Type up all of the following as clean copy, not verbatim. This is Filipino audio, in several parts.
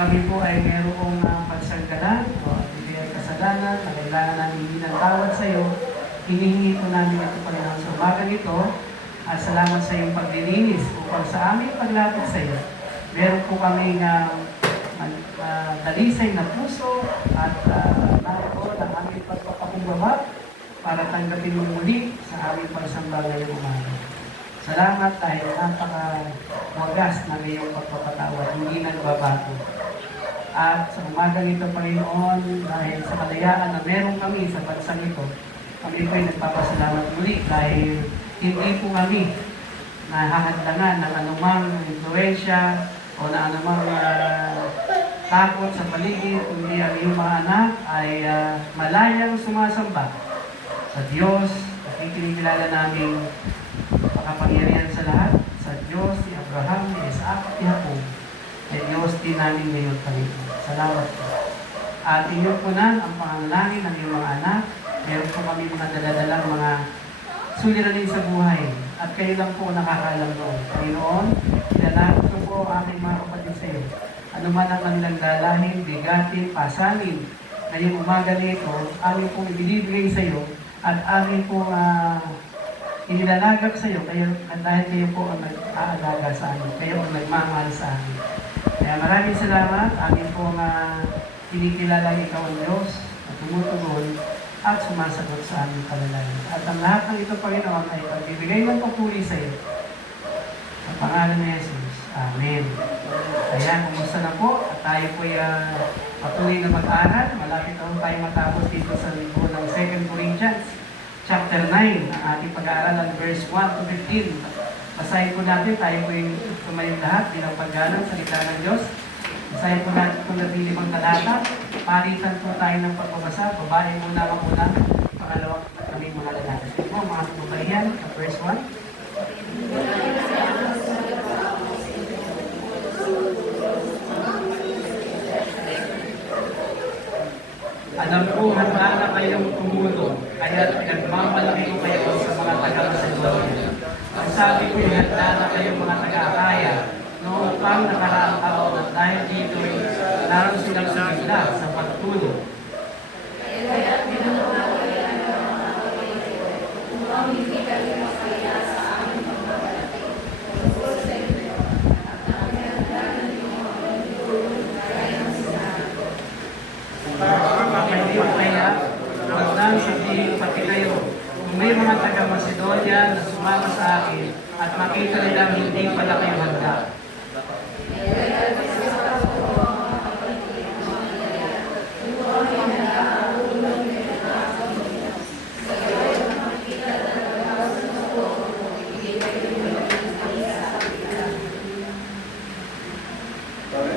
kami po ay mayroong pagsanggalan o hindi ay kasalanan na kailangan namin hindi ng tawad sa iyo, hinihingi po namin ito, Panginoon, sa umagang ito. Salamat sa iyong paglilinis upang sa aming paglapit sa iyo. Meron po kami dalisay na puso at narito ang aming pagpapakumbaba para tanggapin mo muli sa aming pagsamba ngayong umaga. Salamat dahil napaka-wagas na iyong pagpapatawad, hindi nagbabago. At sa umagang ito, Panginoon, dahil sa kalayaan na meron kami sa bansang ito, kami po ay nagpapasalamat muli dahil hindi po kami nahahadlangan ng anumang influensya o na anumang takot sa paligid, kundi ang iyong mga anak ay malayang sumasamba sa Diyos at ikinikilala namin makapangyarihan sa lahat, sa Diyos ni Abraham, ni Isaac at ni Jacob, ay Diyos din namin ngayon, Panginoon. Salamat po. At inyo po na ang panganalangin ng iyong mga anak. Meron po kami mga daladalang mga suliranin sa buhay. At kayo lang po nakakaalam noon. Panginoon, pinalangin ko po ang aking mga kapatid sa iyo. Ano man ang kanilang dalahin, bigatin, pasanin, ngayong umaga nito, amin pong ibinibigay sa iyo at amin pong inilalagak sa iyo dahil kayo po ang nag-aalaga sa amin, kayo ang nagmamahal sa amin. Kaya maraming salamat, amin pong kinikilala ikaw ang Diyos at tumutugon at sumasagot sa aming kalalayan. At ang lahat ng ito, Panginoon, ay pagbibigay ng papuri sa iyo. Sa pangalan ni Jesus. Amen. Ayan, kumusta na po? At tayo po ay patuloy na mag-aral. Malapit na tayo matapos dito sa libro ng 2 Corinthians chapter 9, ang ating pag-aaralan, verse 1 to 15. Basahin po natin, tayo po yung tumayong lahat, bilang paggalang sa salita ng Diyos. Basahin po natin kung nabilimang talata. Paritan po tayo ng pagbabasa. Babae muna ang una, pangalawang kami mga lalaki. Ito po, mga kababayan, verse 1. Alam ko, handa na kayong tumulong, kaya nagmamalaki ko kayo sa mga taga-Macedonia. Ang sabi ko, handa na kayong mga taga-Akaya, noong pang nakaraang taon at dahil dito naroon silang sumigla sa pagtulong. Sabihin pati kayo, kung may mga taga-Macedonia na sumama sa akin at makita nilang hindi pala kayo handa.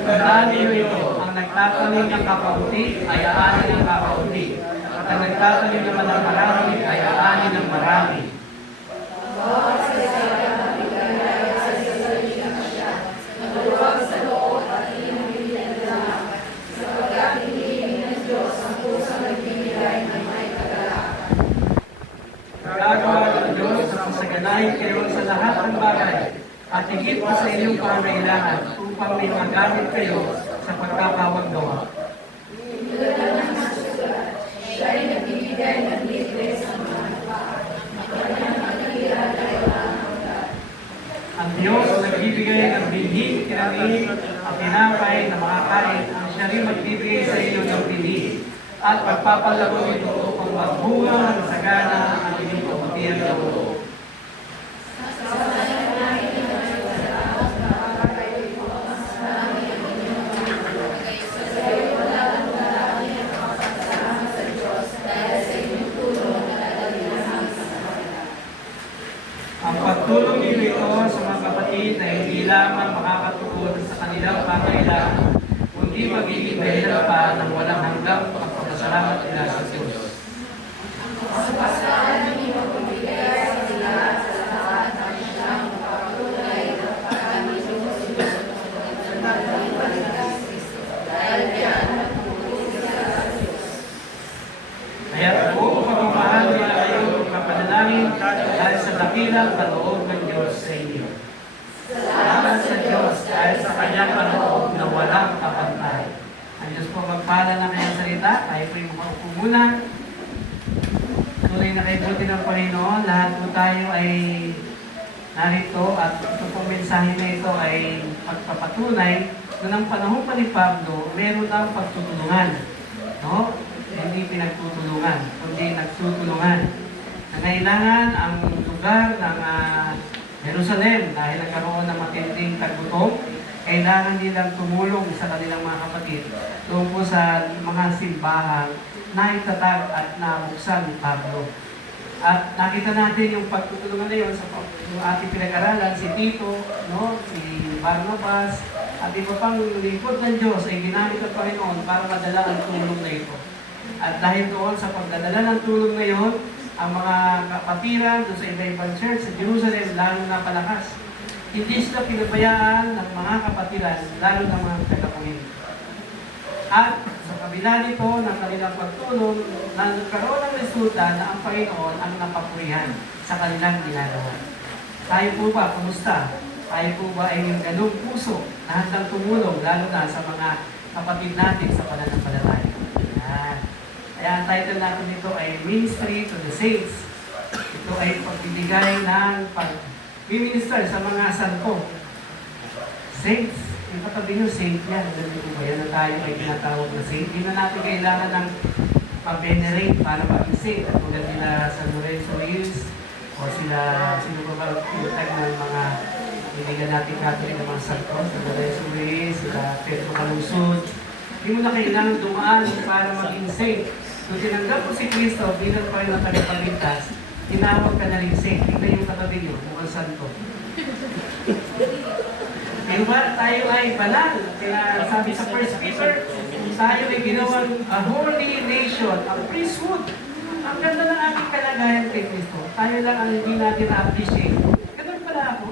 Tandaan niyo ito, ang nagtatanim ng kakaunti ay aanin ng kakaunti. At ang nagtatanim naman ng marami ay aanin ng marami. Gagawa ng Diyos ang saganahin kayo sa lahat ng bagay at higit pa sa inyong pangangailangan upang may magamit kayo sa pagkakawag-gawa. Ang Diyos nagbibigay ng binhi, kinanin at tinapay na makakain, ang siya rin magbibigay sa inyo ng binhi at pagpapalago ito upang magbunga ng sagana ang inyong kabutihan ng loob. Ang pagtulong niyo ito sa mga kapatid na hindi lamang makakatugon sa kanilang pangailangan, kundi magiging dahilan pa ng walang hanggang pagpapasalamat nila sa Diyos. Kaya po, pagmamahal nila kayo kapanalangin dahil sa dakilang kaloob ng Diyos sa inyo. Salamat sa Diyos dahil sa kanyang kaloob na walang kapantay. Mapala na kayang salita, tayo po yung makaupo muna. Tuloy na kayo buti ng Panginoon. Lahat po tayo ay narito at ito pong mensahe na ito ay pagpapatunay na ng panahon pa ni Pablo, meron ang pagtutulungan. No? Hindi pinagtutulungan, kundi nagtutulungan. Nangailangan ang lugar ng Jerusalem dahil nagkaroon ng matinding tagutong, kailangan nilang tumulong sa kanilang mga kapatid doon po sa mga simbahan na itatag at nabuksan ni Pablo. At nakita natin yung pagtutulungan na yun sa yung ating pinag-aralan, si Tito, no? Si Barnabas, at iba pang lingkod ng Diyos ay ginamit ng Panginoon para madala ang tulong na ito. At dahil doon sa pagdadala ng tulong na yun, ang mga kapatiran doon sa iba-ibang church sa Jerusalem lalo na palakas. Hindi sila pinabayaan ng mga kapatiran, lalo ng mga tagapangin. At sa kabila nito ng kanilang pagtulong, nagkaroon ng resulta na ang Panginoon ang napapurihan sa kanilang ginagawa. Tayo po ba, kumusta? Tayo po ba ay yung ganung puso na handang tumulong, lalo na sa mga kapatid natin sa pananampalataya? Yan. Kaya ang title natin nito ay Ministry to the Saints. Ito ay pagbibigay ng pag-minister sa mga santo. Saints. Yung katabi nyo, saint yan. Alam niyo ba yan na tayo ay tinatawag na saint? Hindi na natin kailangan ng pa-venerate para maging saint. Tulad nila San Lorenzo Hills o sino ba ba tinatag ng mga iligan natin Catholic ng mga santo. San Lorenzo Hills, sila Pedro Calusod. Hindi mo na kailangan dumaan para maging saint. Kung tinanggap mo si Kristo bilang pa rin ang tagapagligtas, tinawag ka na rin saint. Tingnan yung katabi nyo, mukhang santo. Diba, tayo ay banal. Kaya sabi sa 1 Peter, tayo ay ginawang a holy nation, a priesthood. Ang ganda ng ating kalagayan kay Kristo. Tayo lang ang hindi natin na-appreciate. Ganun pala ako.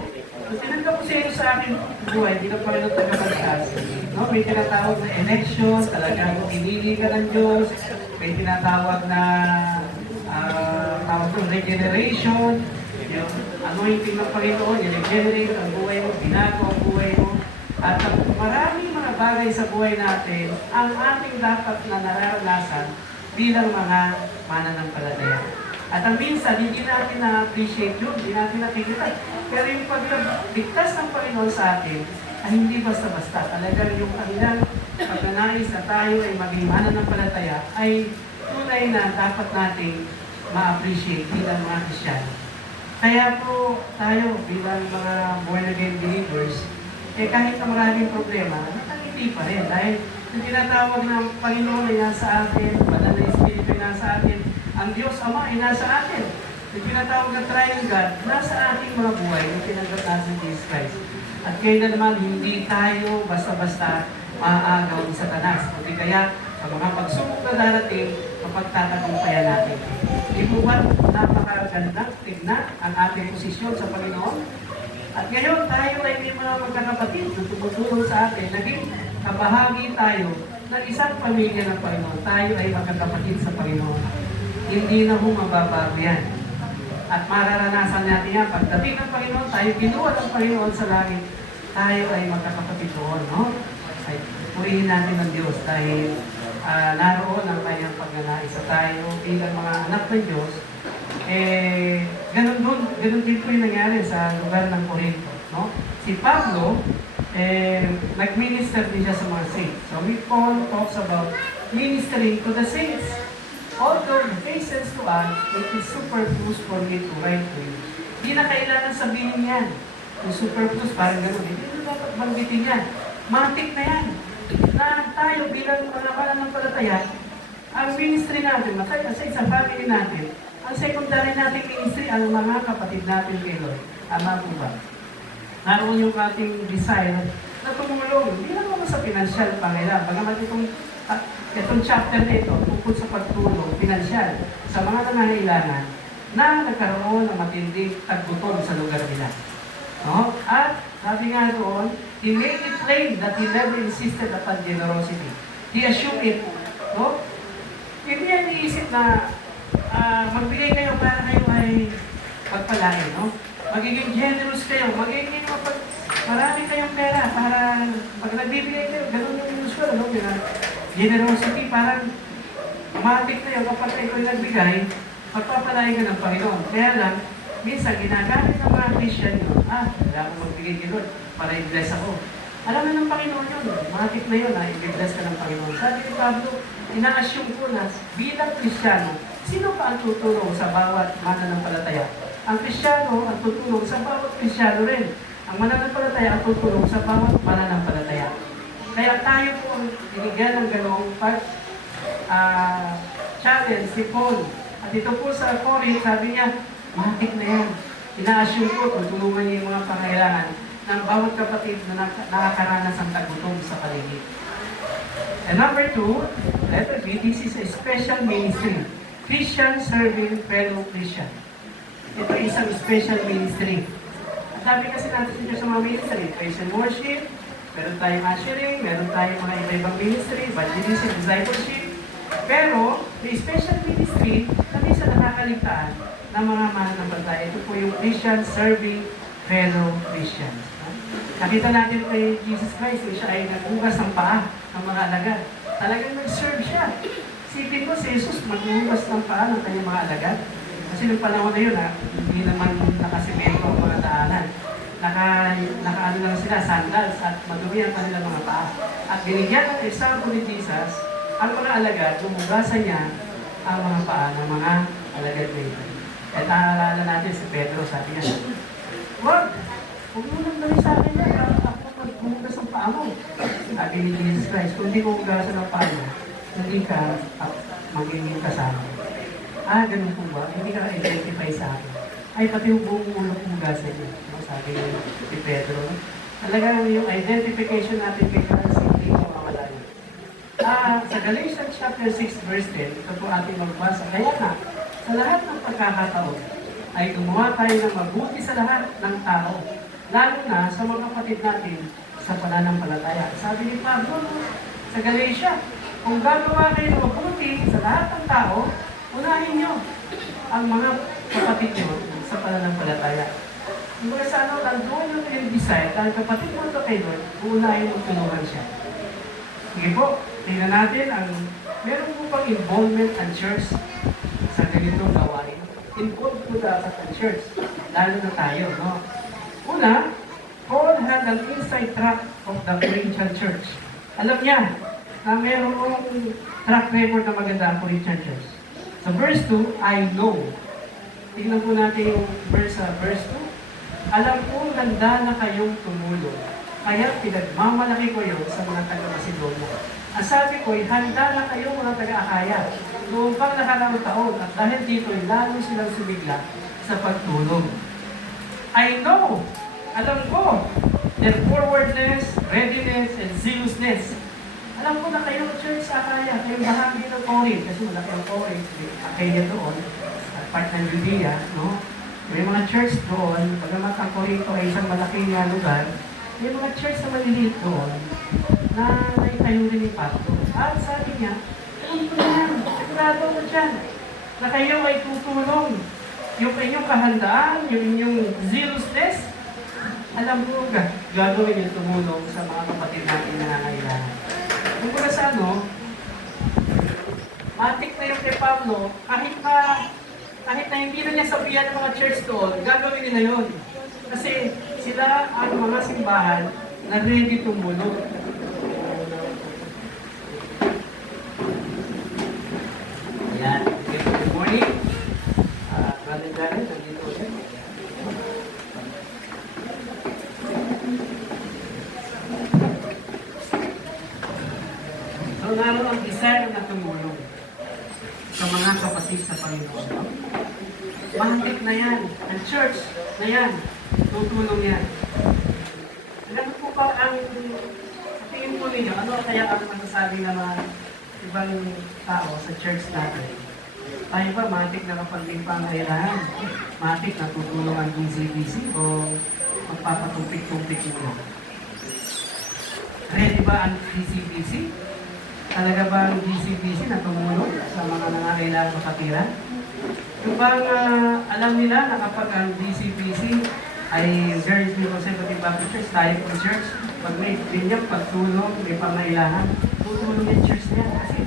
Kung tinanggap ko sa iyo sa akin buhay, hindi na pa rin ang tagapagligtas. No, may tinatawag na election, talagang pinili ka ng Diyos. May tinatawag na tawag ng regeneration. Yung anointing ng Panginoon, i-regenerate ang buhay mo, binago ang buhay mo. At ang maraming mga bagay sa buhay natin, ang ating dapat na nararanasan bilang mga mananampalataya. At ang minsan, hindi natin na-appreciate yun, hindi natin nakikita. Pero yung pagligtas ng Panginoon sa atin, ay hindi basta-basta. Talagang yung kanilang pagnanais na tayo ay maging mananampalataya, ay tunay na dapat nating ma-appreciate bilang mga Kristyano. Kaya po tayo bilang mga born-again believers, kahit na maraming problema, nakangiti pa rin. Dahil yung tinatawag ng Panginoon ay nasa atin, Banal na Espiritu ay nasa atin, ang Diyos Ama ay nasa atin. Yung tinatawag ng Triune God, nasa ating mga buhay, yung tinanggap natin Jesus Christ. At kaya naman, hindi tayo basta-basta maaagaw ng Satanas. Kundi kaya, sa mga pagsubok na darating, mapagtatagumpayan natin. Di po ba napakaganda, tignan ang ating posisyon sa Panginoon? At ngayon, tayo ay may mga magkakapatid na tumutulong sa atin. Naging kabahagi tayo ng isang pamilya ng Panginoon. Tayo ay magkakapatid sa Panginoon. Hindi na mababago yan. At mararanasan natin yan. Pagdating ng Panginoon, tayo kinuha ng Panginoon sa langit. Tayo ay magkakapatid doon, no? Ay, purihin natin ng Diyos dahil naroon ang kanyang pagnanais sa tayo bilang mga anak ng Diyos. Ganun din po yung nangyari sa lugar ng Corinto, no? Si Pablo, nag-minister din siya sa mga saints. So, Paul talks about ministering to the saints. Although it makes sense to us, it is superfluous for me to write to you. Hindi na kailangan sabihin yan. Yung superfluous, parang gano'n. Hindi na dapat banggitin yan. Matik na yan. Na tayo bilang mga mananampalataya, ang ministry natin, aside sa family natin, ang secondary nating ministry, ang mga kapatid natin kay Lord. Ama po ba? Naroon yung ating desire na tumulong. Hindi lang naman sa financial pangailangan. Bagamat itong chapter na ito, tungkol sa pagtulong, financial, sa mga nangangailangan na nagkaroon ng matinding tagbuton sa lugar nila. No? At sabi nga doon, he made it plain that he never insisted upon generosity. He assumed it. No? Hindi yan iisip na magbigay kayo para kayo ay pagpalain. No? Magiging generous kayo. Magiging marami kayong pera para pag nagbibigay kayo, ganun yung usual. No? Generosity, parang matik na yun kapag ikaw yung nagbigay, pagpapalain ka ng Panginoon. Kaya lang, minsan ginagamit ng mga Christian yun, wala akong magbigay kay Lord para i-bless ako. Alam na ng Panginoon yun, matik na yun, i-bless ka ng Panginoon. Sabi ni Pablo, ina-assume ko na bilang Kristiyano, sino pa ang tutulong sa bawat mananampalataya? Ang Kristiyano ang tutulong sa bawat Kristiyano rin. Ang mananampalataya ang tutulong sa bawat mananampalataya. Kaya tayo po ang binigyan ng ganoong challenge si Paul. At ito po sa Corinth, sabi niya, matik na yan. Ina-assume ko, tutulungan niya yung mga pangailangan ng bawat kapatid na nakakaranas ng tagutom sa paligid. And number 2, letter B, this is a special ministry. Christian serving fellow Christian. Ito isang special ministry. Ang sabi kasi natin dito sa mga ministry, praise and worship, meron tayong ushering, meron tayong mga iba-ibang ministry, evangelism, discipleship. Pero, may special ministry na minsan nakakaligtaan ng mga mananampalataya. Ito po yung Christian serving fellow Christians. Nakita natin kay Jesus Christ, siya ay naghugas ng paa ng mga alagad. Talagang nag-serve siya. Sipin ko si Jesus maghugas ng paa ng kanyang mga alagad. Kasi nung panahon na yun, hindi naman nakasimento ang mga daanan. Naka-ano lang sila, sandals at madumi ang kanilang mga paa. At binigyan ng example ni Jesus, ang mga alagad, humugasan niya ang mga paa ng mga alagad na ito. At naalala natin si Pedro, sabi niya, Lord, huwag mo nang gawin sa akin yan, para ako maghugas ang paa mo. Sabi ni Jesus Christ, kung hindi mo hugasan ang paa mo, hindi ka magiging kasama. Ganun po ba? Hindi ka identify sa akin. Ay, pati yung buong ulo hugasan niya. Sabi ni Pedro. Talagang yung identification natin kay Christ, hindi mo mawala yun. Sa Galatians chapter 6 verse 10, ito po ating magbasa. Kaya nga, sa lahat ng pagkakataon, ay gumawa tayo ng mabuti sa lahat ng tao, lalo na sa mga kapatid natin sa pananampalataya. Sabi ni Pablo sa Galatia, kung gagawa kayo ng mabuti sa lahat ng tao, unahin nyo ang mga kapatid nyo sa pananampalataya. Kung sa nandun yung i-decide, dahil kapatid mo ito kay Lord, uunahin mo tulungan siya. Sige po, tingnan natin ang meron po pang involvement ang church sa ganitong gawain. Involved po dapat ang church, lalo na tayo, no? Una, Paul had an inside track of the Corinthian church. Alam niya na mayroong track record na maganda ang Corinthian church. Sa verse 2, I know. Tingnan po natin yung verse 2. Alam ko ganda na kayong tumulong, kaya pinagmamalaki ko yun sa mga taga-Macedonia. Ang sabi ko, handa na kayo mga taga-Akaya. Noong pang nakaraang taon, at dahil dito, lalo silang sumigla sa pagtulong. I know, alam ko, their forwardness, readiness, and zealousness. Alam ko na kayo, church sa Akaya, kayong bahagi ng Corinth, kasi malaki ang Corinth, Akaya doon, at part ng Judea, no? May mga church doon, pagamat ang Corinto ay isang malaking lugar, may mga church na maliliit doon na naitayo rin ni Pablo. At sabi niya, alam ko na yan, sigurado ko dyan, na kayo ay tutulong. Yung inyong kahandaan, yung inyong zealousness, alam ko gagawin yung tumulong sa mga kapatid natin na nangangailangan. Kung kung sa matik na yung kay Pablo, kahit na hindi na niya sabihan ng mga church doon, gagawin nila yun. Kasi sila ang mga simbahan na ready tumulong. Ayan. Good morning. Brother Jared, nandito ulit. So, naroon ang desire na tumulong sa mga kapatid sa Panginoon. Mahantik na yan. Ang church na yan. Tutulong yan. Ano po pa ang tingin po ninyo? Ano kaya ang masasabi ng mga ibang tao sa church natin? Tayo ba mahantik na kapag may pangailangan? Mahantik na tutulong ang BCBC o magpapatumpik-tumpik nyo? Ready ba ang BCBC? Talaga ba ang GCBC na tumulong sa mga nangangailangang kapatiran? Yung bang alam nila na kapag ang GCBC ay very conservative Baptist Church, tayo po church, pag may binyang pagtulong, may pangailangan, tutulong yung church na yan. Kasi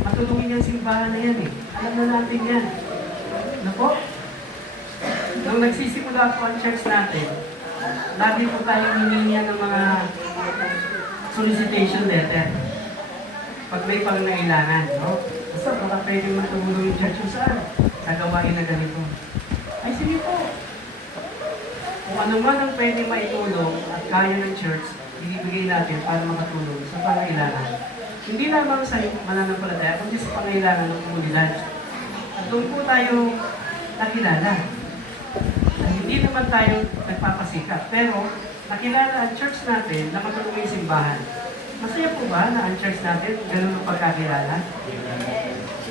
matulungin yung simbahan na yan eh. Alam na natin yan. Ano po? Nung nagsisimula po ang church natin, lagi po tayong hiningi ng mga solicitation letter. Pag may pangangailangan, no? Basta baka pwedeng matulong yung church kung saan sa gawain na ganito. Ay sige po. Kung ano man ang pwedeng maitulong at kaya ng church, ibibigay natin para makatulong sa pangailangan. Hindi lamang sa mananampalataya, kundi sa pangailangan ng komunidad. At doon po tayo nakilala. Hindi naman tayo nagpapasikap, pero nakilala ang church natin na matulong yung simbahan. Masaya po ba na ang church natin ganun ang pagkakilala?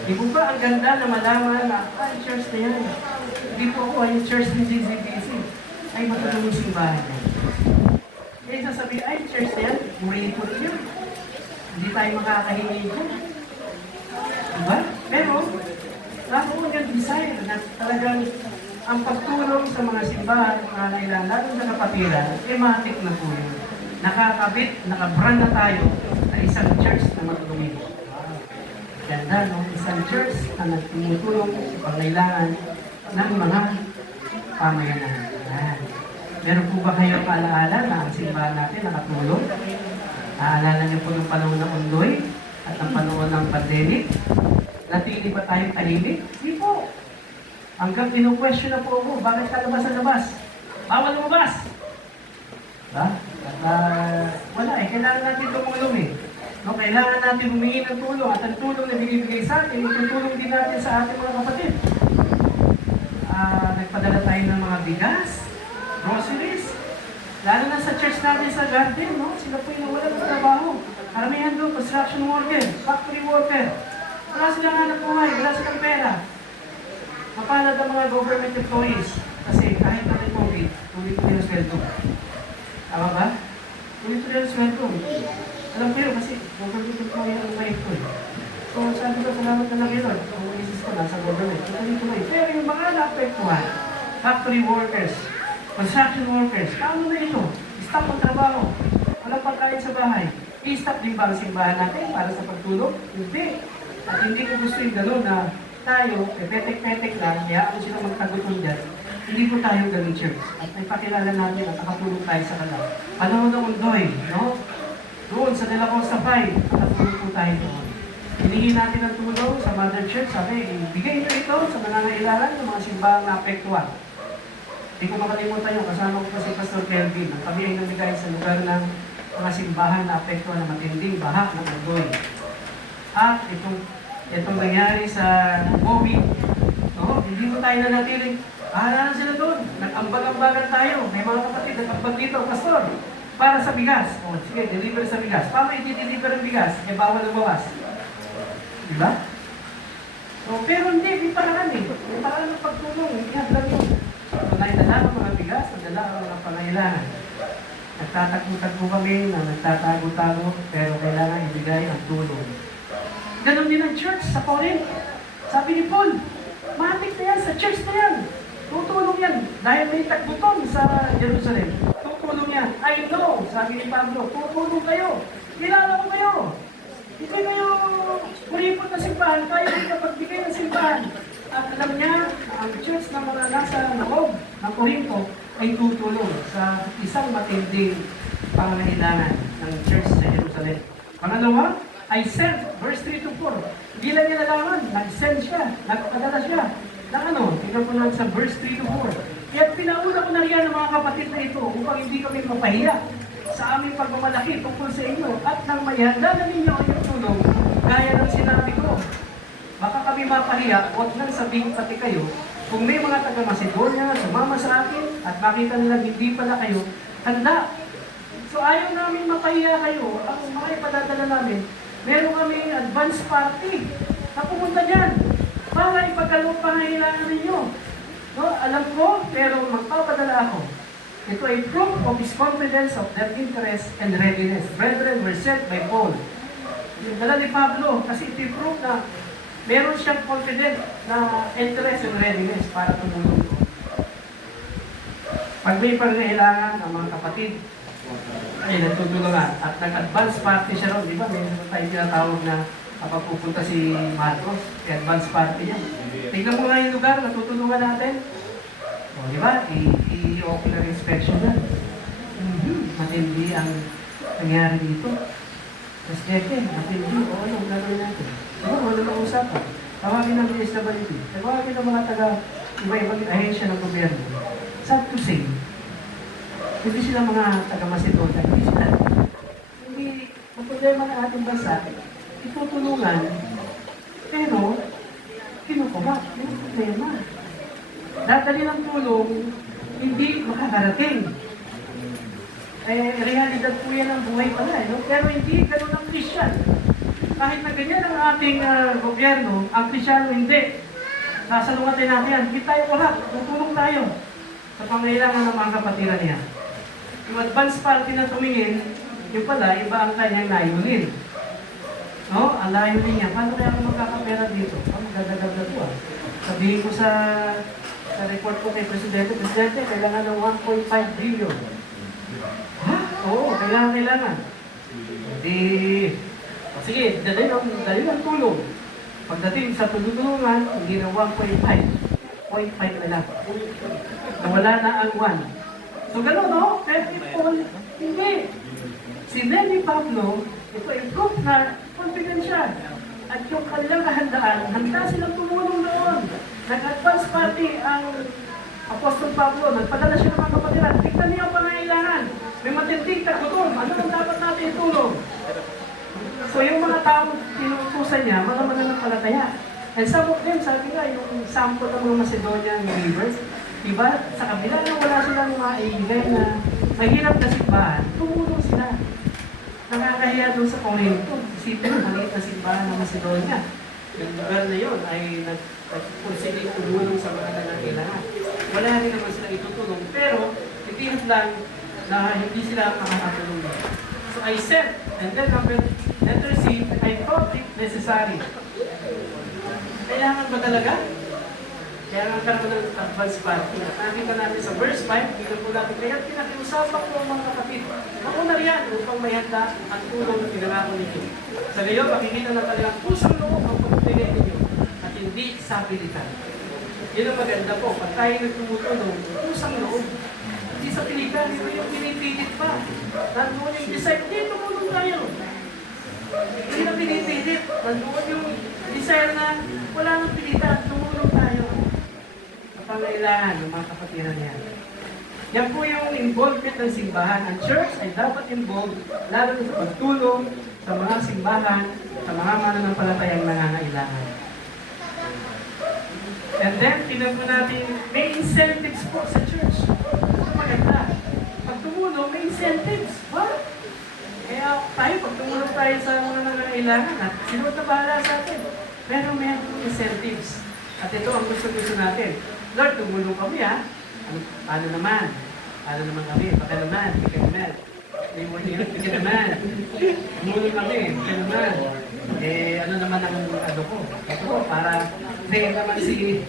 Di po ba ang ganda na malaman na ang church na yan? Hindi po ako yung church ni JCBC ay matulong yung simbahan niya. Eh sasabihin, ay church na yan, murihin po rin yun. Hindi tayo makakahingi dyan. Diba? Pero, naroon yung desire na talagang ang pagtulong sa mga simbahan, mga nailan, lalo sa kapatiran, matik na po yun. Nakakabit, nakabrand na tayo na isang church na matulungin. Ganda, no? Isang church na nagtumutulong sa pangailangan ng mga pamayanan. Yan. Meron po ba kayong kaalaala na ang simbahan natin nakatulong? Naalala niyo po ng panahon ng Undoy at ng panahon ng pandemic? Natili ba tayong tahimik? Hindi po. Hanggang inu-question na po ako, bakit ka labas na labas? Bawal lumabas! Diba? At wala eh, kailangan natin tumulong eh. No, kailangan natin humingi ng tulong at ang tulong na binibigay sa atin, itutulong din natin sa ating mga kapatid. Nagpadala tayo ng mga bigas, groceries, lalo na sa church natin sa garden, no? Sila po yung wala ng trabaho. Karamihan doon, construction worker, factory worker. Wala silang hanap buhay, wala silang pera. Mapalad ang mga government employees kasi kahit na may COVID, tuloy ko yung sweldo. Tama ba? Tuloy ko yung sweldo. Alam ko yun kasi government employee ang kahit ko. So sabi ko, salamat na lang yun. Ang isis ko nasa government. Tuloy ko yun. Pero yung mga naapektuhan, factory workers, construction workers, paano na ito? Stop ang trabaho. Walang pagkain sa bahay. I-stop din ba ang simbahan natin para sa pagtulong? Hindi. At hindi ko gusto yung gano'n na tayo, petek-petek lang, kaya kung sila magtagutom dyan, hindi po tayo galing church. At may pakilala natin at nakatulong tayo sa kanila. Panahon ng Undoy, no? Doon sa De La Costa Pai, nakatulong po tayo doon. Hiningi natin ang tulong sa Mother Church, sabi, bigay nyo ito sa nangangailangan ng mga simbahang naapektuhan. Hindi ko makalimutan yun, kasama ko pa si Pastor Kelvin. Ang kami ay namigay sa lugar ng mga simbahan na apektuhan ng matinding baha ng Undoy. At itong nangyari sa COVID, no? Hindi mo tayo nanatiling, bahala na sila doon. Nag-ambag-ambagan tayo. May mga kapatid, nag-ambag dito, Pastor, para sa bigas. O, sige, deliver sa bigas. Paano i-deliver ang bigas? Eh, bawal lumawas. Diba? So, pero hindi, may paraan eh. May paraan ng pagtulong. Hindi hadlan yun. So, naidala ang mga bigas, nadala ang mga pangailangan. Nagtatago-tago kami na nagtatago-tago, pero kailangan ibigay ang tulong. Ganon din ang church sa Corinth. Sabi ni Paul, matik na yan, sa church na yan. Tutulong yan. Dahil may tagbuton sa Jerusalem. Tutulong yan. I know, sabi ni Pablo, tutulong kayo. Kilala ko kayo. Hindi kayo kuripot na simbahan. Tayo hindi kapagbigay ng simbahan. At alam niya, ang church na mga nasa loob ng Corinto ay tutulong sa isang matinding pangangailangan ng church sa Jerusalem. Pangalawa, I sent, verse 3 to 4. Hindi lang niya nalaman, nag-send siya, nagpadala siya. Na ano, tingnan po lang sa verse 3 to 4. Kaya pinauna ko na riyan ng mga kapatid na ito upang hindi kami mapahiya sa aming pagmamalaki tungkol sa inyo at nang maihanda na ninyo ang iyong tulong, gaya ng sinabi ko. Baka kami mapahiya, huwag nang sabihin pati kayo, kung may mga taga-Macedonia sumama sa akin at makita nilang hindi pala kayo, handa. So ayaw namin mapahiya kayo, ang mga ipadadala namin, meron kami advance party na pumunta dyan para ipagkaloob pangailangan ninyo. No, alam ko, pero magpapadala ako. Ito ay proof of his confidence of their interest and readiness. Brethren were sent by Paul. Yung dala ni Pablo, kasi ito proof na meron siyang confident na interest and readiness para tumulong. Pag may pangailangan ang mga kapatid, ay nagtutulungan. At nag-advance party siya ron, di ba? Meron tayo tinatawag na kapag pupunta si Marcos, i-advance party niya. Tingnan mo nga yung lugar, natutulungan natin. O, di ba? I-ocular inspection na. Matindi ang nangyari dito. Tapos matindi. O, ano, gagawin natin? Ano, ano na usapan? Tawagin ng DSWD. Tawagin ng mga iba-ibang ahensya ng gobyerno. Sad to say, hindi sila mga taga-Macedonia. Hindi ang problema ng ating bansa, itutulungan, pero kinukuha. Yung problema. Dadali ng tulong, hindi makakarating. Realidad po yan ang buhay pala. No? Pero hindi ganun ang Christian. Kahit na ganyan ang ating gobyerno, ang Krisyano hindi. Sasalungatin natin yan. Hindi tayo ulat. Tutulong tayo sa pangailangan ng mga kapatiran niya. Yung advance party na tumingin, yung pala, iba ang kanyang layunin. No? Ang layunin niya, paano kaya ako magkakapera dito? Magdadagal na ito Sabihin ko sa report ko kay Presidente, kailangan ng 1.5 billion. Ha? Oo, kailangan. Sige, dali ng tulong. Pagdating sa tulungan, hindi na 1.5. 0.5 na lang. Wala na ang 1. So gano'n, no? Pero hindi. Si Lenny Pablo, ito ay proof na confidential. At yung kanilang kahandaan, handa silang tumulong noon. Nag-advance party ang Apostol Pablo. Nagpadala siya ng mga kapatiran. Tignan niyo ang pangailangan. May matinding tagutom. Ano ang dapat natin itulong? So yung mga taong tinutusan niya, mga mananampalataya. And some of them, sabi nga, yung sample ng mga Macedonian believers, diba, sa kabila na wala silang maibigay na mahirap na simbahan, tumulong sila. Nakakahiya doon sa Corinto. Isipin, maliit na simbahan ng Macedonia. Yung lugar na yun ay nag-consider tumulong sa mga nangangailangan. Wala rin naman sila itutulong, pero itiyak lang na hindi sila makakatulong. So I said, and then letter C, I thought it necessary. Kailangan ba talaga? Kaya nga karoon ng advance party. Nakita natin sa verse 5, dito po natin, kaya pinakiusapan ko ang mga kapatid. Ako na riyan upang may handa ang tulong na pinangako ninyo. Sa gayon, makikita na talagang pusang loob ang pagbibigay ninyo at hindi sabilitan. Yun ang maganda po. Pag tayo nagtumutulong, pusang loob. Hindi sa pilitan, ito yung pinipilit pa. Nandoon yung desire, hindi tumulong tayo. Hindi na pinipilit. Nandoon yung desire na wala nang pilitan, tumulong tayo. Pangailangan ng mga kapatiran niya. Yan po yung involvement ng simbahan. Ang church ay dapat involved lalo na sa pagtulong sa mga simbahan, sa mga mananampalatayang nangangailangan. And then, tingnan po natin, may incentives po sa church. Ito maganda. Pag tumulong, may incentives. What? Kaya tayo, pag tumulong tayo sa mga nangangailangan, at sino na bahala sa atin? Pero may incentives. At ito ang gusto natin. Lord, tumulong kami ha. Paano naman? Paano naman kami? Baka naman, bigyan naman. May mo hirap, bigyan naman. Tumulong kami, bigyan naman. Ano naman ang ano ko? Ito ko, para fair naman si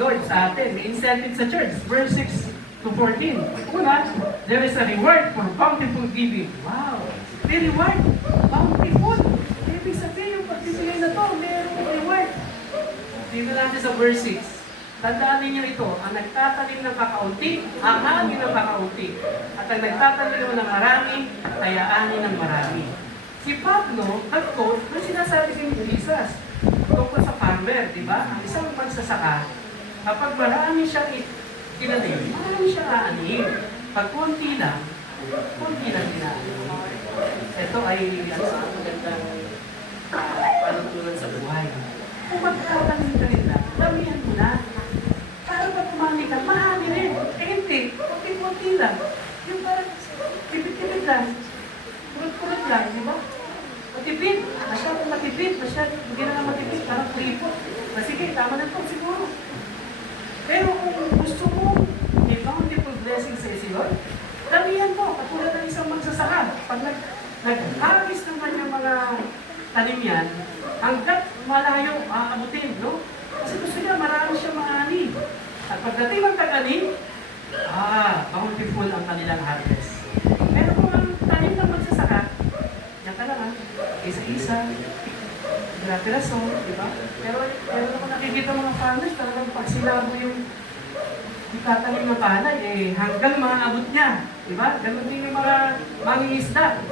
Lord sa atin. May incentive sa church. Verse 6 to 14. Una, there is a reward for bountiful giving. Wow! May reward. Bountiful. Ibig sabihin yung pagbibigay na to, mayroong reward. Dito natin sa verse 6. Tandaan ninyo ito, ang nagtatanim ng kakaunti, ahangin ng kakaunti. At ang nagtatanim ng marami, tayaanin ng marami. Si Pablo, nag-quote, na sinasabi ni Jesus, tungkol sa farmer, di ba? Ang isang magsasaka, kapag marami siyang tinanim, marami siyang aanim. Pag konti lang tinanim. Ito ay magandang panuntunan sa buhay. Kung magkakanin ka rin lang, damihan mo na. Para pag kumani ka, mahali rin. Hindi, konti-konti lang. Yung parang tipid-tipid lang. Kurot-kurot lang, di ba? Matipid. Masyadong matipid. Hindi na nga matipid. Parang kripo. Sige, tama na ito siguro. Pero kung gusto mo, may bountiful blessings sa isi Lord, damihan mo. Katulad ng isang magsasaka. Pag nag-hagis naman yung mga tanim yan, hanggat malayo aabutin, no? Kasi gusto niya, marami siya maani. At pagdating ng tag-anim, bountiful ang kanilang harvest. Pero kung ang tanim basta ka, yan ka lang ha, isa-isa, pira-piraso, di ba? Pero naman nakikita mga farmers, talagang pag sinabo yung itatanim ng palay, hanggang maabot niya, di ba? Ganun din yung mga mangingisda,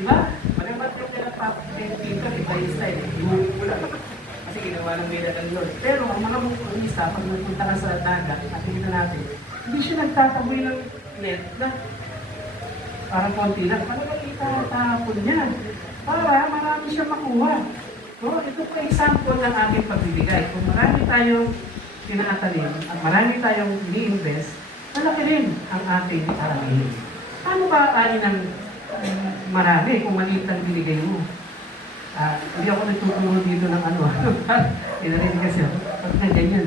di ba? Malamat yung pinagpapakita, iba yung style, ibubulan. Kasi ginawa ng Mila ng Lord. Pero ang mga mangingisda, pag nagpunta ka sa dagat, nakikita natin, hindi siya nagtataboy ng net na parang konti lang. Parang itatapon niya para marami siya makuha. So, ito po example ng ating pagbibigay. Kung marami tayong tinatanim at marami tayong ini-invest, malaki rin ang ating aanihin. Paano ba aanin ng marami kung maliit ang binigay mo? Hindi ako nagtuturo dito ng ano. Pinarinig kasi ako. Pag na ganyan,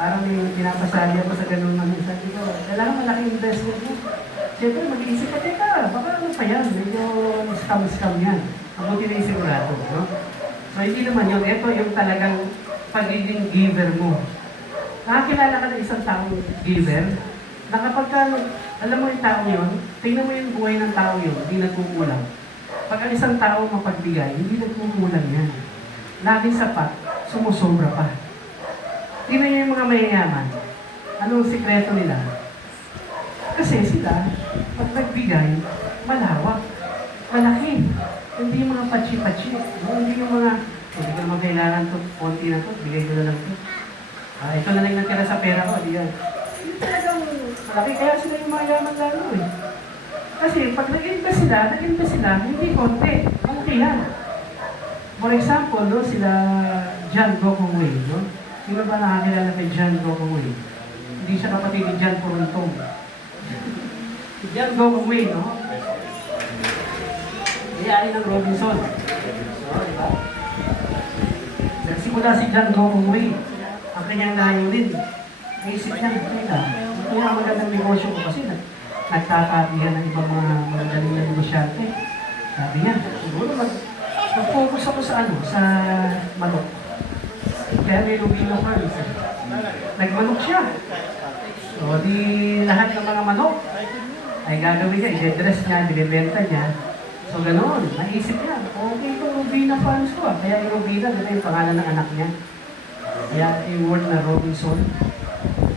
parang may pinapasali ako sa ganun ng sabi ko, kailangan malaki investment mo. Siyempre, mag-iisip ka, teka, baka ano pa yan, medyo scam-scam yan. Mabuti na yung sigurado, no? So, hindi naman yun. Ito yung talagang pagiging giver mo. Nakakilala ka ng isang taong giver, na kapag ka, alam mo yung tao yun, tingnan mo yung buhay ng tao yun, hindi nagkukulang. Pag ang isang tao mapagbigay, hindi nagkukulang yan. Laging sapat, sumusobra pa. Tingnan niyo yung mga mayayaman. Anong sikreto nila? Kasi sila, pag nagbigay, malawak, malaki. Hindi yung mga patsi-patsi. Hindi yung mga, hindi ko naman kailangan ito, konti na ito, bigay ko na lang ito. Ito na lang natira sa pera ko, di yan. Hindi talagang malaki, kaya sila yung mayaman lalo eh. Kasi pag nag-invest sila, hindi konti, malaki yan. For example, no, sila John Gokongwei, no? Sino ba nakakilala kay John Gokongwei? Hindi siya kapatid ni John Poruntong. Si John Gokongwei, no? Iyari ng Robinson. So, di ba? Nagsimula si John Gokongwei. Ang kanyang layunin. Naisip niya, ito yung magandang negosyo ko kasi nagtatabihan ng ibang mga magagaling na negosyante. Sabi niya, siguro mag-focus ako sa sa manok. Kaya may Rubino Farms. Nagmanok siya. So, di lahat ng mga manok ay gagawin niya, i-dress niya, binibenta niya. So, ganoon. Naisip niya, okay itong Rubino Farms ko. Kaya yung Rubino, ito yung pangalan ng anak niya. Kaya yung word na Robinson.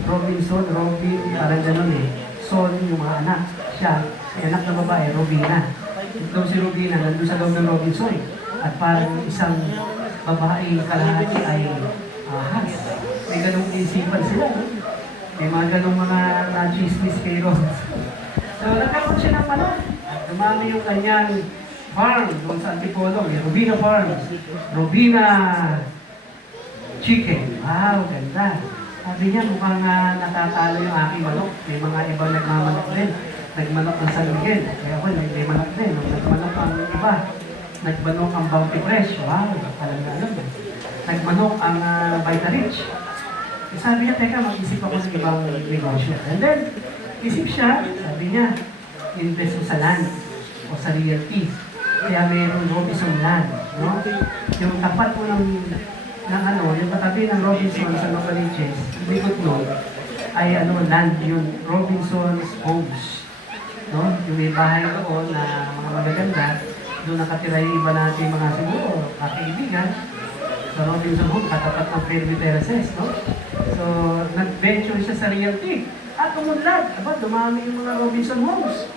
Robinson, Robin, parang ganoon eh. Son, yung mga anak. Siya, yung anak na babae, Robina. Ito si Robina, nandun sa loob ng Robinson. At parang isang babae kalahati ay ahas. May ganong isipan sila. No? May mga ganong mga na-chismis kay Robinson. So, nagkaroon siya ng manok. At dumami yung kanyang farm doon sa Antipolo. Yung Robina Farms. Robina Chicken. Wow, ganda. Sabi niya, mukhang natatalo yung aking manok. May mga ibang nagmamanok din. Nagmanok ng San Miguel. Kaya ako, may manok din. Nagmanok ang iba. Nagmanok ang Bounty Fresh. Wow, alam na alam. Nagmanok ang Vita Rich. Sabi niya, teka, mag-isip ako ng ibang negosyo. And then, isip siya, sabi niya, invest sa land o sa realty. Kaya mayroong Robinson Land. No? Yung tapat po yung katabi ng Robinson sa Novaliches, likod nun, ay land yun, Robinson's Homes. No? Yung may bahay doon na mga magaganda, doon nakatira yung iba natin mga siguro, kakaibigan, sa Robinson Home, katapat ng Fairview Terraces, no? So, nag-venture siya sa realty. At umunlad, dumami yung mga Robinson Homes.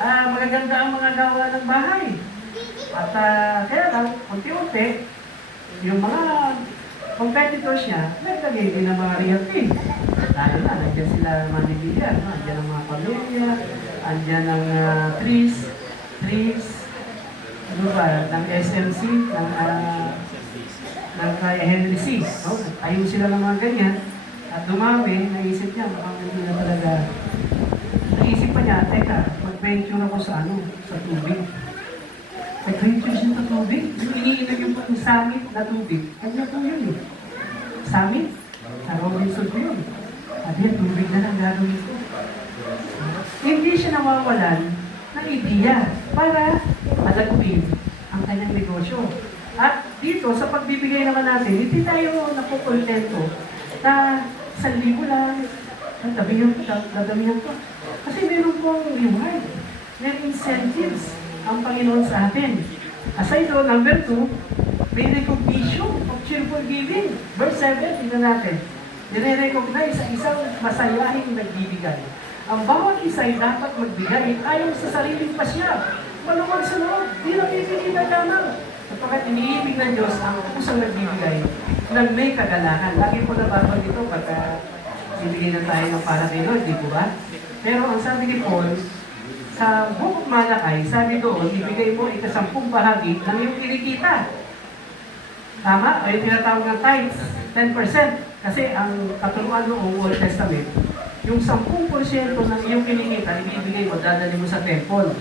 Magaganda ang mga gawa ng bahay. At kaya lang, unti-unti, yung mga competitors niya, nagtagay din ng mga realty. Lalo na, nandiyan sila manibigyan, no? Andiyan ang mga pamilya, andiyan ang trees, ano ba, ng SMC, ng Henry C. No? Ayun sila ng mga ganyan. At dumami, naisip niya, mukhang hindi na talaga. Naisip pa niya, teka, mag-venture ako sa tubig. Nag-venture siya sa tubig. Yung iniinom yung summit na tubig. Kanya po yun eh. Summit? Sa Robinson po yun. Sabi niya, tubig na lang gagawin ko. Hindi siya nawawalan ng ideya para malagpin ang kanyang negosyo. At dito, sa pagbibigay naman natin, hindi tayo napukontento na 1,000 lang, dadamihan ko. Kasi meron pong reward. may incentives ang Panginoon sa atin. Aside doon, number 2, may recognition of cheerful giving. Verse 7, tingnan natin. Nire-recognize ang isang masayahing nagbibigay. Ang bawat isa ay dapat magbigay ayon sa sariling pasya. Maluwag sa loob, di napipilitan lamang. Sapagkat iniibig ng Diyos ang kusang nagbibigay ng may kagalakan. Lagi po nababag ito pagka bibigyan na tayo ng para kay Lord, di po ba? Pero ang sabi ni Paul, sa Book of Malakay, sabi doon, ibigay mo ika-10 bahagi ng iyong kinikita. Tama? O yung tinatawag ng tithes, 10%. Kasi ang katuruan noong Old Testament, yung 10% ng iyong kinikita, ibibigay mo, dadali mo sa temple.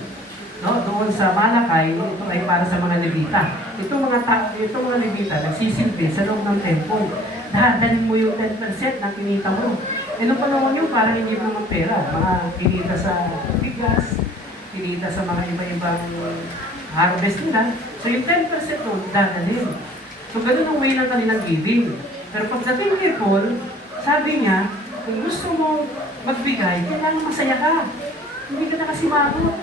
No? Doon sa Malakay, ito ay para sa mga Levita. Itong mga Levita, nagsisilbi sa loob ng temple. Dadalhin mo yung 10% ng kinita mo. E nung panahon yun, parang hindi mo naman pera. Mga kinita sa bigas, kinita sa mga iba-ibang harvest nila. So yung 10% nun, dadalhin. So ganun ang way ng kanilang giving. Pero pagdating kay Paul, sabi niya, kung gusto mo magbigay, kailangan masaya ka. Hindi ka na kasi magot.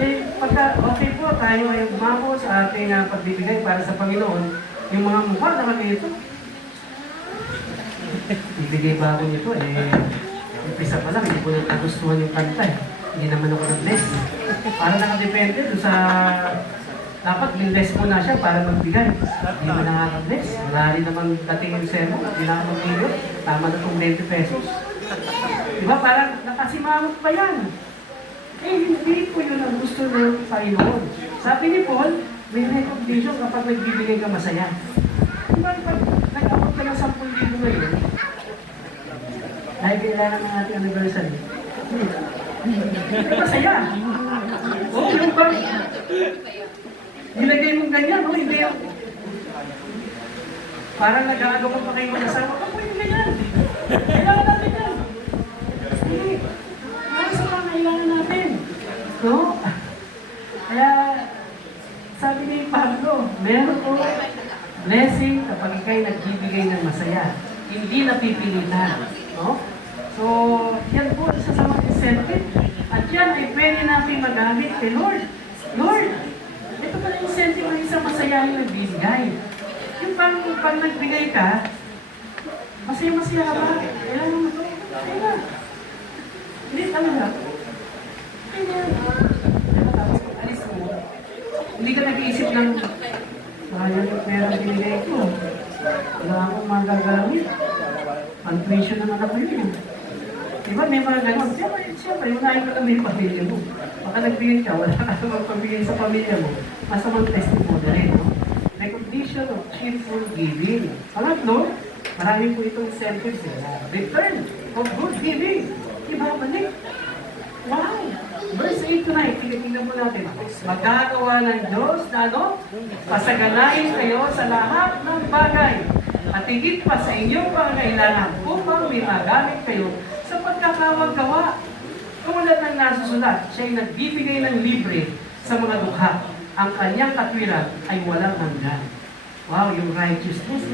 Eh, pagka okay po, tayo ay umamo sa ating pagbibigay para sa Panginoon, yung mga mukha naman ito. Ibigay ba ako nito? Umpisa pa lang, hindi ko na nagustuhan yung kanta eh. Hindi naman ako nag-bless. Para nakadepende doon sa... Dapat bless mo na siya para magbigay. Hindi mo nakaka-bless. Wala rin naman dating yung sermo. Hindi na ako mag-video. Tama na itong 20 pesos. Diba? Parang nakasimamot pa yan. Eh, hindi po yun ang gusto ng Panginoon. Sabi ni Paul, may recognition kapag nagbibigay ka masaya. Diba, pag nag-abot ka ng 10,000 ngayon, dahil kailangan ng ating anniversary, masaya. Oo, yung bang, nilagay mong ganyan, no? Hindi yung, parang nag-aano ka pa kayo mag-asawa, ako yung ganyan. Kailangan natin yan. Hindi. Para sa pangailangan natin. No? Kaya, sabi ni Pablo, meron po blessing kapag ikay nagbibigay ng masaya. Hindi napipilitan. No? So, yan po isa sa mga incentive. At yan ay pwede natin magamit kay Lord. Lord, ito pala yung incentive ng isang masayahin nagbibigay. Yung pang nagbigay ka, masaya-masaya ka ba? Kailangan mo ito? Kaya na. Hindi talaga. Kaya na. Tapos pag alis mo, hindi ka nag-iisip ng sayang yung pera binigay ko. Wala akong magagamit. Pang-tuition ng anak ko yun. Diba may mga ganon? Siyempre, unahin mo lang yung pamilya mo. Baka nagbigay ka, wala ka namang pamigay sa pamilya mo. Masamang testimony rin, no? Recognition of cheerful giving. Pangatlo, marami po itong incentives. Return of good giving. Ibabalik. Wow! Verse 8 to 9, tingnan mo natin. Magagawa ng Diyos na ano? Pasaganain kayo sa lahat ng bagay. At higit pa sa inyong pangangailangan upang may magamit kayo sa pagkakawagawa. Tulad ng nasusulat, siya ay nagbibigay ng libre sa mga dukha. Ang kanyang katwiran ay walang hanggan. Wow, yung righteousness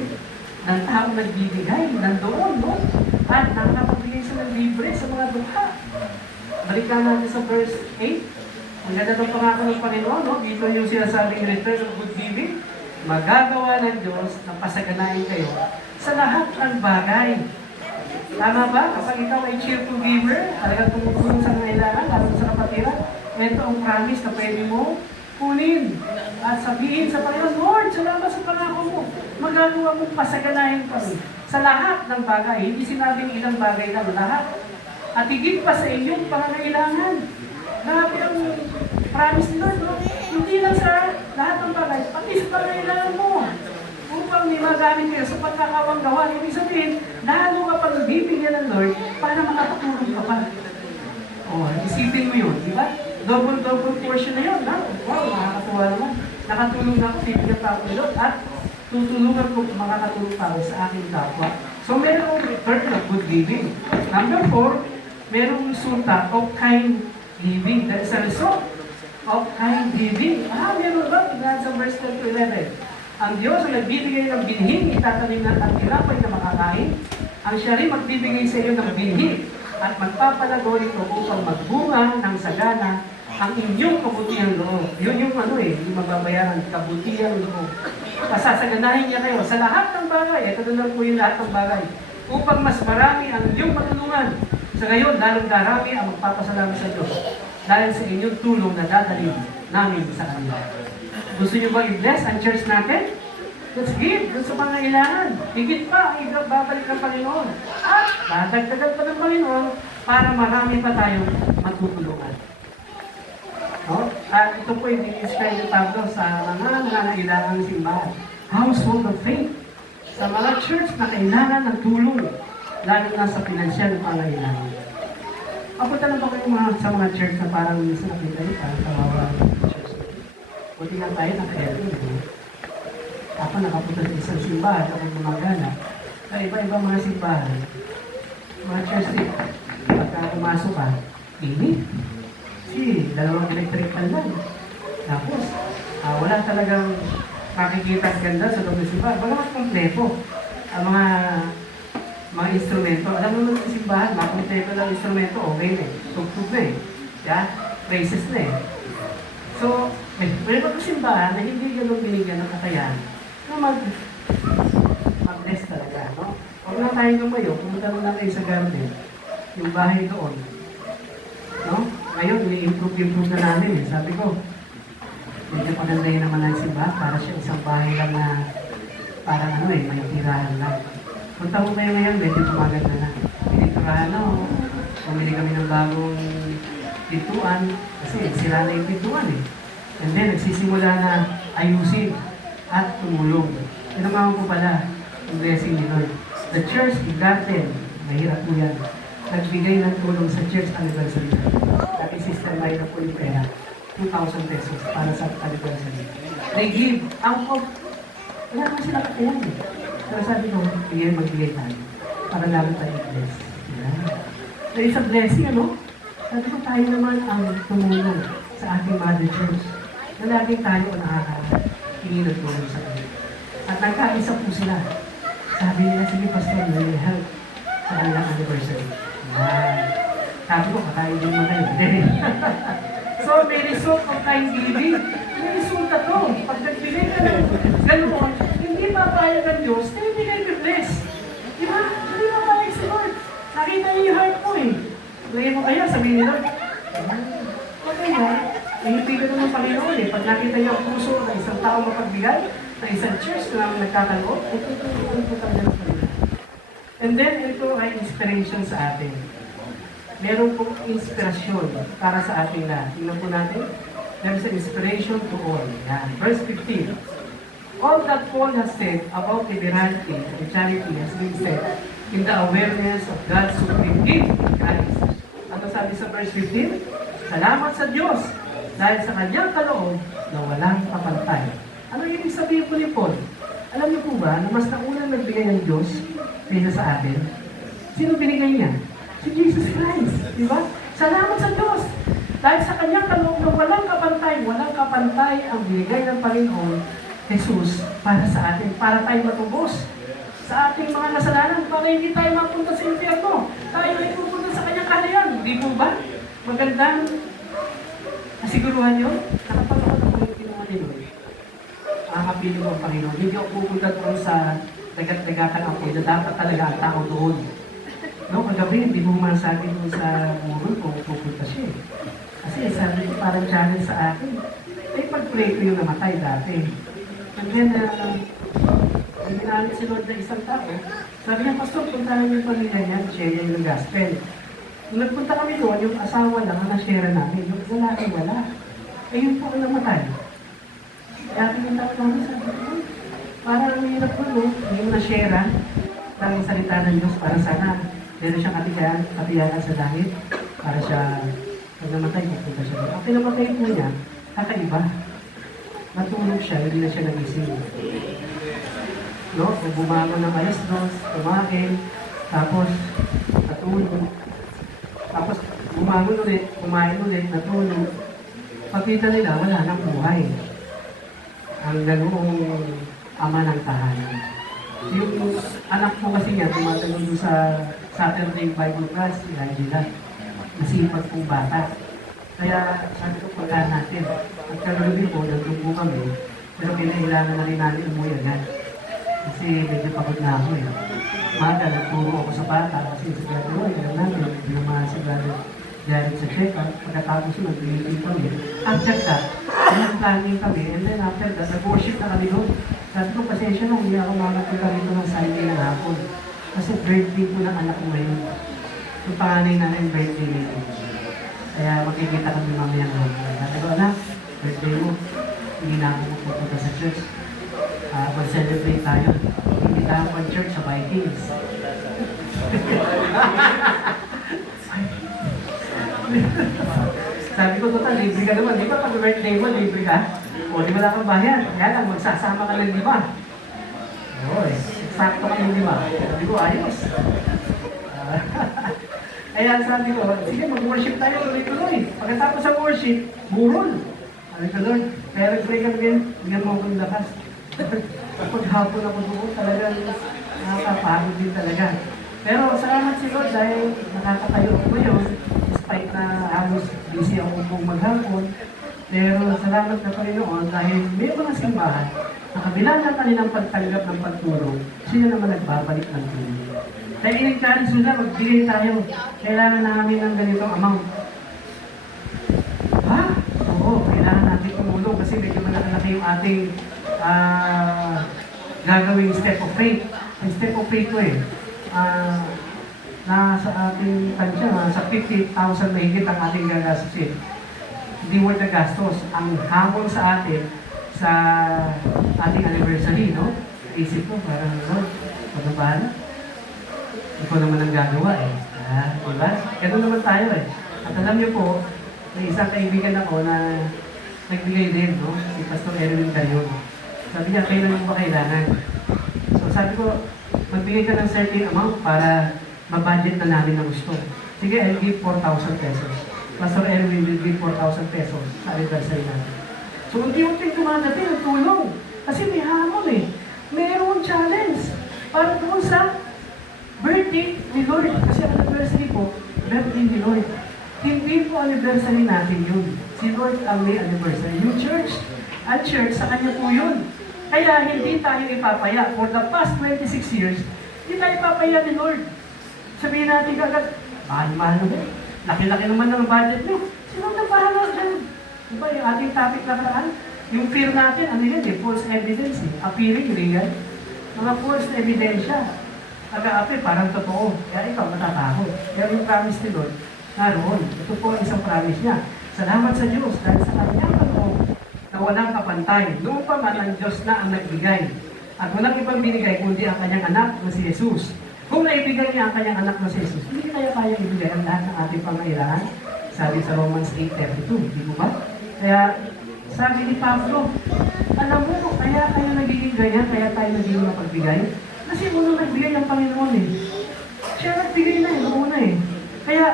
ng taong nagbibigay, nandoon, no? At nakapagbigay siya ng libre sa mga dukha. Balikan natin sa verse 8. Ang ganda ng pangako ng Panginoon, no? Dito yung sinasabing return of good giving. Magagawa ng Diyos na pasaganain kayo sa lahat ng bagay. Tama ba? Kapag ikaw ay cheerful giver, talagang tumutulong sa kailangan, lalo sa kapatiran, ito ang promise na pwede mo kunin at sabihin sa Panginoon, Lord, salamat sa pangako mo. Magagawa mong pasaganahin kami sa lahat ng bagay. Hindi sinabing ilang bagay lang, lahat. At higit pa sa inyong pangangailangan. Grabe ang promise ni Lord, no? Hindi lang sa lahat ng bagay, pati sa pangangailangan mo. Upang may magamit kayo sa pagkakawang gawa. Ibig sabihin, lalo ka pang bibigyan ng Lord para makatulong ka pa. O, isipin mo yun, di ba? Double portion na yun, ha? Wow, nakakatuwa naman. Nakatulong na ako, bibigyan pa ako ni Lord, at tutulungan ko makakatulong pa ako sa aking kapwa. So, meron akong return of good giving. Number 4, merong resulta of kind giving. That is a result of kind giving. Meron ba? Tignan sa verse 10 to 11. Ang Diyos ay nagbibigay ng binhi, itatanim ng tinapay na makakain. Ang siya rin magbibigay sa iyo ng binhi at magpapalago ito upang magbunga ng sagana ang inyong kabutihan loob. Yun yung yung mababayaran, kabutihan loob. Pasasaganahin niya kayo sa lahat ng bagay. Ito na lang po yung lahat ng bagay. Upang mas marami ang inyong matulungan. Sa ngayon, lalong darami ang magpapasalamat sa Diyos dahil sa inyong tulong na dadalhin namin sa kanila. Gusto niyo ba i-bless ang church natin? Let's give dun sa mga ilangan. Higit pa ang babalik ng Panginoon. At dadagdagan pa ng Panginoon para marami pa tayong matutulungan. No? At ito po yung in-inspire ni Pablo sa mga nangangailangan ng simbahan. Household of faith. Sa mga church na kailangan ng tulong, lalo na sa pinansyal na pangailangan. Papunta na ba kayo sa mga church na parang minsan nakita niyo, parang kawawa ng church. Buti nga tayo naka-aircon. Ako nakapunta sa isang simbahan kapag gumagana. Sa iba-iba mga simbahan, mga church din, pagka pumasok ka, init. Dalawang electric fan lang. Tapos, wala talagang makikita ang ganda sa loob ng simbahan. Bagamat kompleto ang mga instrumento. Alam mo naman sa simbahan, makompleto lang instrumento, okay na eh. Tugtog na eh. Yeah? Praises na eh. So, may mga simbahan na hindi ganun binigyan ng kakayahan na mag-bless talaga, no? Huwag na tayo lumayo, pumunta lang kayo sa garden, yung bahay doon. No? Ngayon, i-improve na namin eh. Sabi ko, medyo pagandahin naman ang simbahan para siya isang bahay lang na parang may tirahan lang. Punta mo kayo ngayon, medyo gumaganda na. Piniturahan bumili kami ng bagong pintuan kasi sila na yung pintuan eh. And then, nagsisimula na ayusin at tumulong. Tinamahan ko pala ang blessing ni Lord. The church, the garden, mahirap po yan. Nagbigay ng tulong sa church anniversary. Dati Sister Mayra po yung pera, 2,000 pesos para sa anniversary. They give out of, wala naman sila kakayan eh. Pero sabi ko, magbigay tayo para namin tayo i-bless. There is a blessing, ano? Sabi ko tayo naman ang tumulong sa ating mother church na laging tayo ang nakakahingi ng tulong sa kanila. At nagkaisa po sila. Sabi nila, sige Pastor, will help sa kanilang anniversary. Sabi ko, kakain din mo kayo. So, may result of kind giving. May resulta to. Pag nagbigay ka ng ganoon, hindi papayag ang Diyos, na hindi kayo bless. Diba? Hindi papayag si Lord. Nakita niyo yung heart mo eh. Lagyan mo kaya, sabihin nila, okay na, hindi ka naman Panginoon eh. Pag nakita niyo ang puso ng isang tao mapagbigay, na isang church na nagkakaloob, ito po talaga ng Panginoon. And then, ito ay inspiration sa atin. Meron pong inspirasyon para sa ating lahat. Tingnan po natin. There is an inspiration to all. Yan. Verse 15. All that Paul has said about liberality and charity has been said in the awareness of God's supreme gift in Christ. Ano sabi sa verse 15? Salamat sa Diyos dahil sa kanyang kaloob na walang kapantay. Ano ibig sabihin po ni Paul? Alam niyo po ba na mas naunang nagbigay ng Diyos kaysa sa atin? Sino binigay niya? Si Jesus Christ. Di ba? Salamat sa Diyos. Dahil sa kanyang kaloob na walang kapantay ang binigay ng Panginoon Jesus para sa atin, para tayo matubos sa ating mga kasalanan, para hindi tayo mapunta sa impyerno. Tayo ay pupunta sa kanyang kaharian. Di po ba? Magandang asiguruhan yun. Nakapagod ako ng ginawa ni Lord. Nakakapili ko ang Panginoon. Hindi ako pupunta doon sa dagat-dagatan ako na dapat talaga ang tao doon. No, kagabi, hindi mo masabi doon sa muro kung pupunta siya. Kasi sabi ko parang challenge sa akin. Pag-pray ko yung namatay dati. And then, ginamit si Lord na isang tao. Sabi niya, Pastor, puntahan yung pamilya niya, share niya yung gospel. Nung nagpunta kami doon, yung asawa lang ang na-share namin. Yung lalaki wala. Yun po ang namatay. Kaya pinunta ko namin, sabi ko, parang ang hirap ko, no? Hindi mo na-share ang salita ng Diyos para sana meron siyang katiyakan sa langit para siya, pag namatay, pupunta siya. Ang pinamatay po niya, kakaiba. Matulog siya, hindi na siya nagising. No? Kung bumago ng alas 2, kumain, tapos natulog. Tapos bumagon ulit, kumain ulit, natulog. Pagkita nila, wala nang buhay. Ang ganoong ama ng tahanan. Yung anak ko kasi niya, tumatanong doon sa Saturday Bible class, si Angela. Masipag pong bata. Kaya sabi ko, pagkaan natin. At kagabi po, nandun po kami, pero kinailangan na rin natin umuwi agad. Kasi medyo pagod na ako eh. Maga, nagturo ako sa bata kasi sa Brother Roy, alam natin, binamahan si Brother Jared sa check-up. Pagkatapos yun, nag-meeting kami. After that, nag-planning kami, and then after that, nag-worship na kami doon. Sabi ko, pasensya na, hindi ako makapunta rito ng Sunday ng hapon. Kasi birthday po ng anak ko ngayon. Yung panganay na ng birthday nito. Kaya makikita kami mamaya ng hapon. Sabi ko, anak, birthday mo, hindi na ako pupunta sa church. Mag-celebrate tayo. Hindi tayo mag-church sa Vikings. Sabi ko, total, libre ka naman. Di ba pag birthday mo, libre ka? O, di wala kang bayan. Kaya lang, magsasama ka ng 5. Oo, sakto ka ng 5. Sabi ko, ayos. Kaya sabi ko, sige, mag-worship tayo tuloy-tuloy. Pagkatapos sa worship, burol. Sabi ko, Lord, kaya nag-pray ka again, bigyan mo akong lakas. Kapag hapon ako doon, talagang nakakapagod din talaga. Pero salamat si Lord dahil nakakatayo ako ngayon, despite na halos busy ako kung maghapon. Pero salamat na Panginoon dahil may mga simbahan na kabila ng kanilang pagtanggap ng pagtulong, sila naman nagbabalik ng tulong. Kaya in-encourage nila, magbigay tayo. Kailangan namin ng ganitong amount. Ha? Oo, kailangan natin tumulong kasi medyo malaki yung ating gagawing step of faith. Ang step of faith ko nasa ating tansya, sa 50,000 mahigit ang ating gagastusin. Hindi worth na gastos. Ang hamon sa atin sa ating anniversary, no? Isip ko, parang, Lord, pagkabahala. Ikaw naman ang gagawa eh. Diba? Ganun naman tayo eh. At alam niyo po, may isang kaibigan ako na nagbigay din, no? Si Pastor Erwin Cayon. Sabi niya, kailan mo ba kailangan? So sabi ko, magbigay ka ng certain amount para mabudget na namin ang gusto. Sige, I'll give 4,000 pesos. Pastor Erwin will give 4,000 pesos sa anniversary natin. So unti-unting dumadating ang tulong. Kasi may hamon eh. Mayroong challenge para doon sa birthday ni Lord. Kasi ang anniversary po, birthday ni Lord. Hindi po anniversary natin yun. Si Lord ang may anniversary. Yung church, ang church, sa kanya po yun. Kaya hindi tayo ipapaya. For the past 26 years, hindi tayo ipapaya ni Lord. Sabihin natin agad, mahal-mahal naman. Laki-laki naman ng budget nyo. Sino na bahala dyan? Diba yung ating topic na karaan? Yung fear natin, ano yun eh? False evidence eh. Appearing real. Mga false evidensya. Aga-api, parang totoo. Kaya ikaw matatakot. Kaya yung promise ni Lord, naroon. Ito po ang isang promise niya. Salamat sa Diyos dahil sa kanyang kaloob na walang kapantay. Noon pa man ang Diyos na ang nagbigay. At walang ibang binigay kundi ang kanyang anak na si Jesus. Kung naibigay niya ang kanyang anak na si Jesus, hindi kaya kaya ibigay ang lahat ng ating pangailangan. Sabi sa Romans 8:32, di ba? Kaya sabi ni Pablo, alam mo, kaya tayo nagiging ganyan, kaya tayo nagiging mapagbigay. Kasi unang nagbigay ang Panginoon eh. Siya nagbigay na eh, una eh. Kaya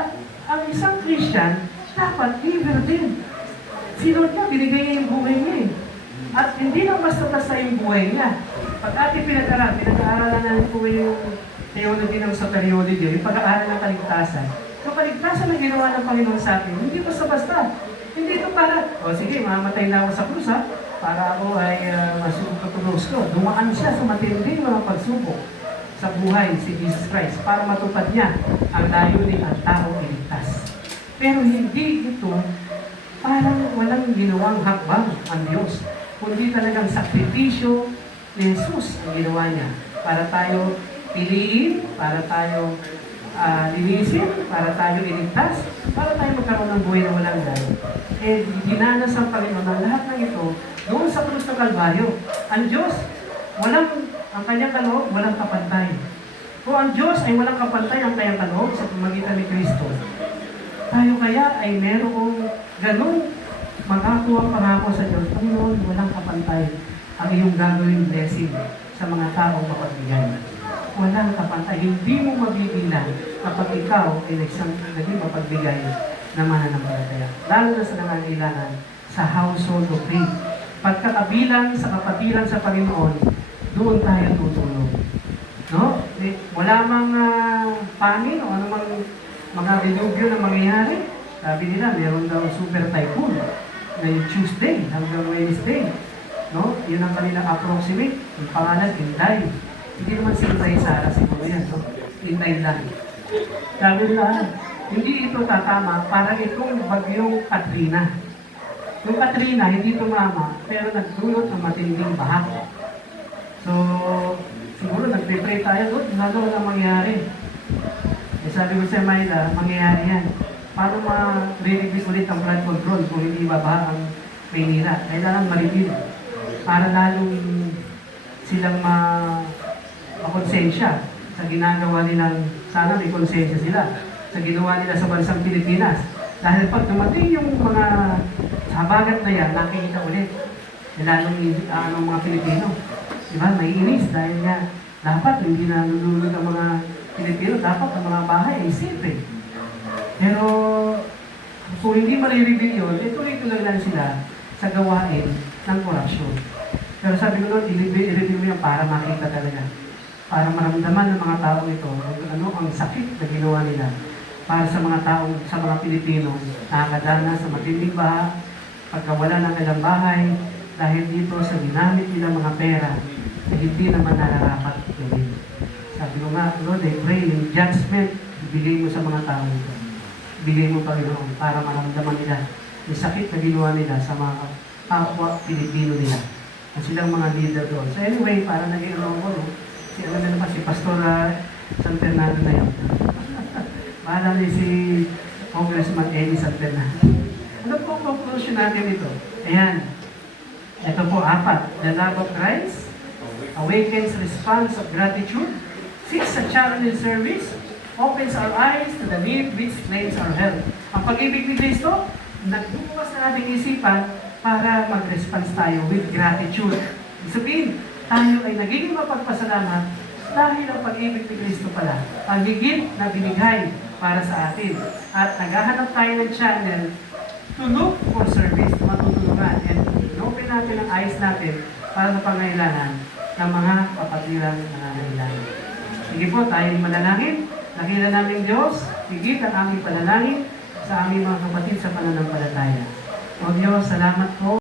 ang isang Christian, dapat giver din. Si Lord niya, binigay niya yung buhay niya eh. At hindi lang basta-basta yung buhay niya. Pag ating pinag-aaralan natin po yung theology ng soteriology, yung pag-aaral ng kaligtasan. Yung kaligtasan na ginawa ng Panginoon sa atin, hindi basta-basta. Hindi ito para, sige, mamatay na ako sa krus ha, para ako ay masugod ko. Dumaan siya sa matinding mga pagsubok sa buhay si Jesus Christ para matupad niya ang layunin at tao iligtas. Pero hindi ito parang walang ginawang hakbang ang Diyos, kundi talagang sakripisyo ni Jesus ang ginawa niya para tayo piliin, para tayo linisin, para tayo iligtas, para tayo magkaroon ng buhay na walang dahil. Eh, dinanas ang Panginoon ang lahat ng ito doon sa krus ng Kalbaryo. Ang Diyos, ang kanyang kaloob, walang kapantay. Kung ang Diyos ay walang kapantay ang kanyang kaloob sa pamagitan ni Kristo, tayo kaya ay merong ganung makakuha pangako sa Diyos, Panginoon, walang kapantay ang iyong gagawing blessing sa mga taong mapagbigay. Walang kapantay. Hindi mo mabibilang kapag ikaw ay naging mapagbigay na mananampalataya. Lalo na sa nangangailangan sa household of faith. Pagkakabilang sa kapatiran sa Panginoon, doon tayo tutulong. No? Wala mang panin o anumang mga dilubyo na mangyayari. Sabi nila, meron daw super typhoon ngayong Tuesday hanggang Wednesday. No? Yun ang kanilang approximate. Yung pangalan, Inday. Hindi naman si Inday Sara siguro yan. No? Inday lang. Sabi nila, hindi ito tatama para itong bagyong Katrina. Yung Katrina, hindi tumama, pero nagdulot ng matinding baha. So, siguro nagpe-pray tayo doon, ano na mangyari. Eh, sabi ko sa Mayla, mangyayari yan. Paano ma-release ulit ang flood control kung hindi babaha ang Maynila? Kailangan ma-release para lalong silang makonsensya sa ginagawa nilang, sana may konsensya sila sa ginawa nila sa bansang Pilipinas. Dahil pag dumating yung mga habagat na yan, nakikita ulit. Lalong mga Pilipino. Diba? May inis dahil nga dapat hindi na nululog ang mga Pilipino, dapat ang mga bahay ay safe. Pero kung hindi ma-reveal yun, tuloy-tuloy lang sila sa gawain ng korupsyon. Pero sabi ko nun, i-review mo yan para makita talaga. Para maramdaman ng mga tao ito ano ang sakit na ginawa nila para sa mga tao, sa mga Pilipino nakakadana sa matinding baha, pagkawala ng ilang bahay, dahil dito sa ginamit nila mga pera na hindi naman nararapat gawin. Sabi ko nga, Lord, I pray yung judgment, ibigay mo sa mga tao ito. Ibigay mo, Panginoon, para maramdaman nila yung sakit na ginawa nila sa mga kapwa Pilipino nila. At silang mga leader doon. So anyway, para naging ano ko, no? Si Pastor San Fernando na yun. Mahala niya si Congressman Eddie San Fernando. Ano po ang conclusion natin ito? Ayan. Ito po, 4. The love of Christ awakens response of gratitude, seeks a challenge in service, opens our eyes to the need which claims our help. Ang pag-ibig ni Kristo, nagbukas na ating isipan para mag-response tayo with gratitude. Sabihin, tayo ay nagiging mapagpasalamat dahil ang pag-ibig ni Kristo pala, ang higit na binigay para sa atin. At naghahanap tayo ng channel to look for service, matutulungan, and open natin ang eyes natin para sa pangailangan ng mga kapatiran na nangailangan. Sige po, tayo manalangin. Nakita namin Diyos, higit ang aming panalangin sa aming mga kapatid sa pananampalataya. O Diyos, salamat po.